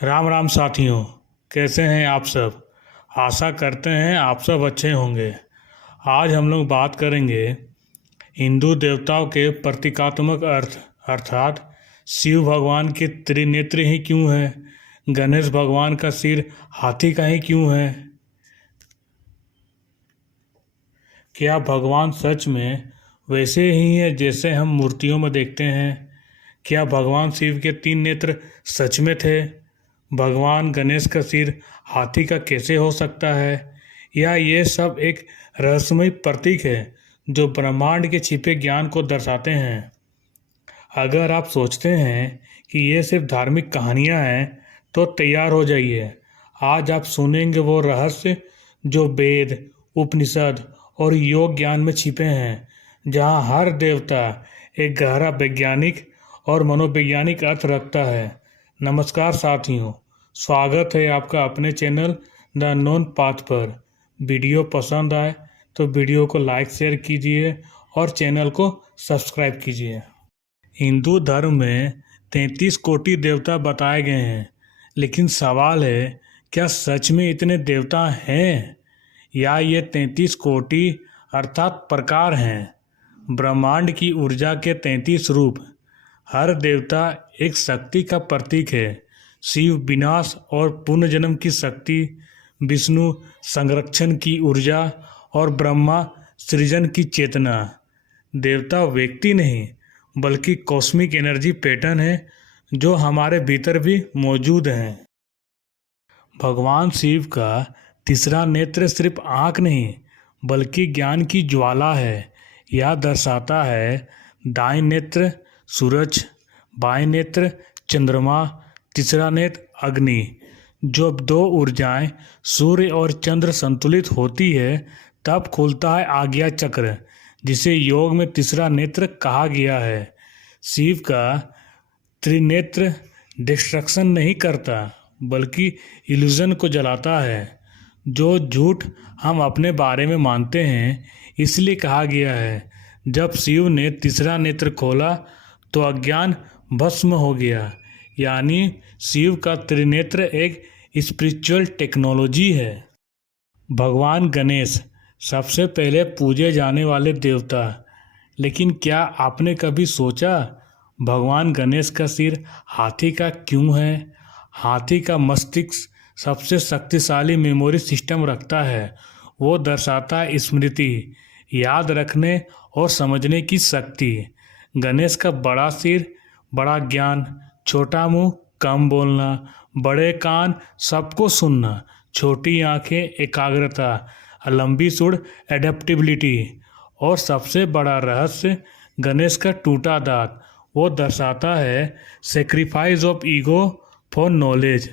राम राम साथियों। कैसे हैं आप सब। आशा करते हैं आप सब अच्छे होंगे। आज हम लोग बात करेंगे हिंदू देवताओं के प्रतीकात्मक अर्थ अर्थात शिव भगवान के त्रिनेत्र ही क्यों है, गणेश भगवान का सिर हाथी का ही क्यों है, क्या भगवान सच में वैसे ही है जैसे हम मूर्तियों में देखते हैं, क्या भगवान शिव के तीन नेत्र सच में थे, भगवान गणेश का सिर हाथी का कैसे हो सकता है, या ये सब एक रहस्यमय प्रतीक है जो ब्रह्मांड के छिपे ज्ञान को दर्शाते हैं। अगर आप सोचते हैं कि ये सिर्फ धार्मिक कहानियां हैं तो तैयार हो जाइए। आज आप सुनेंगे वो रहस्य जो वेद, उपनिषद और योग ज्ञान में छिपे हैं, जहाँ हर देवता एक गहरा वैज्ञानिक और मनोवैज्ञानिक अर्थ रखता है। नमस्कार साथियों, स्वागत है आपका अपने चैनल द अननोन पाथ पर। वीडियो पसंद आए तो वीडियो को लाइक शेयर कीजिए और चैनल को सब्सक्राइब कीजिए। हिंदू धर्म में 33 कोटि देवता बताए गए हैं, लेकिन सवाल है क्या सच में इतने देवता हैं, या ये 33 कोटि अर्थात प्रकार हैं। ब्रह्मांड की ऊर्जा के 33 रूप। हर देवता एक शक्ति का प्रतीक है। शिव विनाश और पुनर्जन्म की शक्ति, विष्णु संरक्षण की ऊर्जा और ब्रह्मा सृजन की चेतना। देवता व्यक्ति नहीं बल्कि कॉस्मिक एनर्जी पैटर्न है जो हमारे भीतर भी मौजूद हैं। भगवान शिव का तीसरा नेत्र सिर्फ आँख नहीं बल्कि ज्ञान की ज्वाला है। यह दर्शाता है दाएं नेत्र सूरज, बाएं नेत्र चंद्रमा, तीसरा नेत्र अग्नि। जब दो ऊर्जाएं सूर्य और चंद्र संतुलित होती है तब खुलता है आज्ञा चक्र, जिसे योग में तीसरा नेत्र कहा गया है। शिव का त्रिनेत्र डिस्ट्रक्शन नहीं करता बल्कि इल्यूजन को जलाता है। जो झूठ हम अपने बारे में मानते हैं, इसलिए कहा गया है जब शिव ने तीसरा नेत्र खोला तो अज्ञान भस्म हो गया। यानी शिव का त्रिनेत्र एक स्पिरिचुअल टेक्नोलॉजी है। भगवान गणेश सबसे पहले पूजे जाने वाले देवता, लेकिन क्या आपने कभी सोचा भगवान गणेश का सिर हाथी का क्यों है। हाथी का मस्तिष्क सबसे शक्तिशाली मेमोरी सिस्टम रखता है। वो दर्शाता है स्मृति, याद रखने और समझने की शक्ति। गणेश का बड़ा सिर बड़ा ज्ञान, छोटा मुंह कम बोलना, बड़े कान सबको सुनना, छोटी आंखें एकाग्रता, लंबी सूंड एडेप्टिबिलिटी, और सबसे बड़ा रहस्य गणेश का टूटा दांत। वो दर्शाता है sacrifice of ego for knowledge.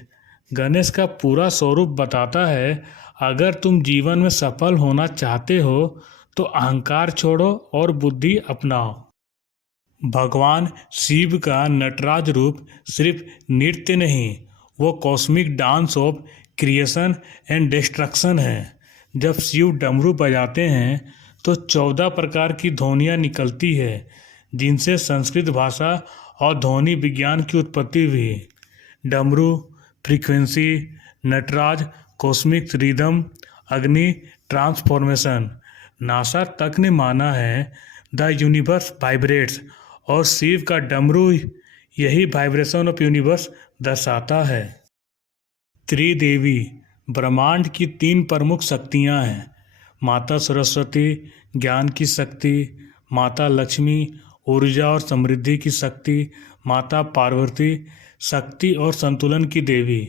Ganesh का पूरा स्वरूप बताता है अगर तुम जीवन में सफल होना चाहते हो तो अहंकार छोड़ो और बुद्धि अपनाओ। भगवान शिव का नटराज रूप सिर्फ नृत्य नहीं, वो cosmic dance of creation and destruction है। जब शिव डमरू बजाते हैं तो 14 प्रकार की ध्वनियाँ निकलती है, जिनसे संस्कृत भाषा और ध्वनि विज्ञान की उत्पत्ति हुई। डमरू फ्रीक्वेंसी, नटराज कॉस्मिक रिदम, अग्नि ट्रांसफॉर्मेशन। नासा तक ने माना है द यूनिवर्स वाइब्रेट्स, और शिव का डमरू यही वाइब्रेशन ऑफ यूनिवर्स दर्शाता है। त्रिदेवी ब्रह्मांड की 3 प्रमुख शक्तियाँ हैं। माता सरस्वती ज्ञान की शक्ति, माता लक्ष्मी ऊर्जा और समृद्धि की शक्ति, माता पार्वती शक्ति और संतुलन की देवी।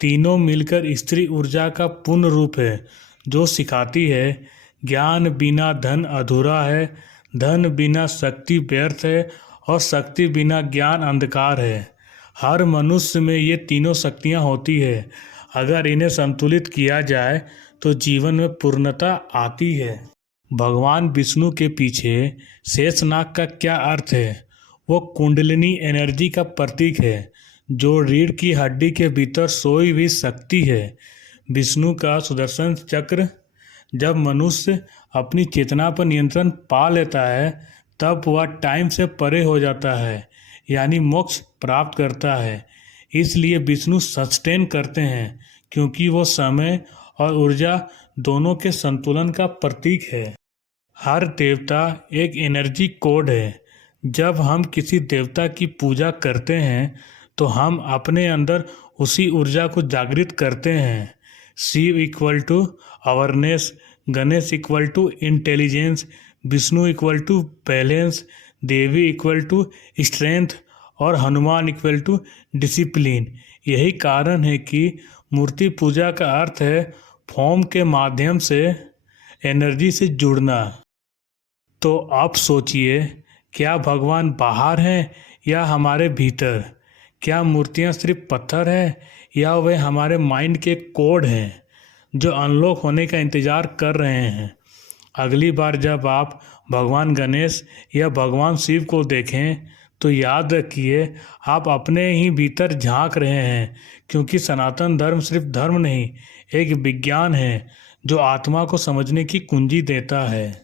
तीनों मिलकर स्त्री ऊर्जा का पूर्ण रूप है जो सिखाती है ज्ञान बिना धन अधूरा है, धन बिना शक्ति व्यर्थ है और शक्ति बिना ज्ञान अंधकार है। हर मनुष्य में ये तीनों शक्तियाँ होती है। अगर इन्हें संतुलित किया जाए तो जीवन में पूर्णता आती है। भगवान विष्णु के पीछे शेषनाग का क्या अर्थ है। वो कुंडलिनी एनर्जी का प्रतीक है जो रीढ़ की हड्डी के भीतर सोई हुई शक्ति है। विष्णु का सुदर्शन चक्र जब मनुष्य अपनी चेतना पर नियंत्रण पा लेता है तब वह टाइम से परे हो जाता है, यानी मोक्ष प्राप्त करता है। इसलिए विष्णु सस्टेन करते हैं क्योंकि वो समय और ऊर्जा दोनों के संतुलन का प्रतीक है। हर देवता एक एनर्जी कोड है। जब हम किसी देवता की पूजा करते हैं तो हम अपने अंदर उसी ऊर्जा को जागृत करते हैं। Shiv equal to awareness, Ganesh equal to intelligence, Vishnu equal to balance, Devi equal to strength और हनुमान इक्वल टू डिसिप्लिन। यही कारण है कि मूर्ति पूजा का अर्थ है फॉर्म के माध्यम से एनर्जी से जुड़ना। तो आप सोचिए, क्या भगवान बाहर हैं या हमारे भीतर? क्या मूर्तियाँ सिर्फ पत्थर है या वे हमारे माइंड के कोड हैं जो अनलॉक होने का इंतज़ार कर रहे हैं? अगली बार जब आप भगवान गणेश या भगवान शिव को देखें तो याद रखिए आप अपने ही भीतर झांक रहे हैं, क्योंकि सनातन धर्म सिर्फ धर्म नहीं, एक विज्ञान है जो आत्मा को समझने की कुंजी देता है।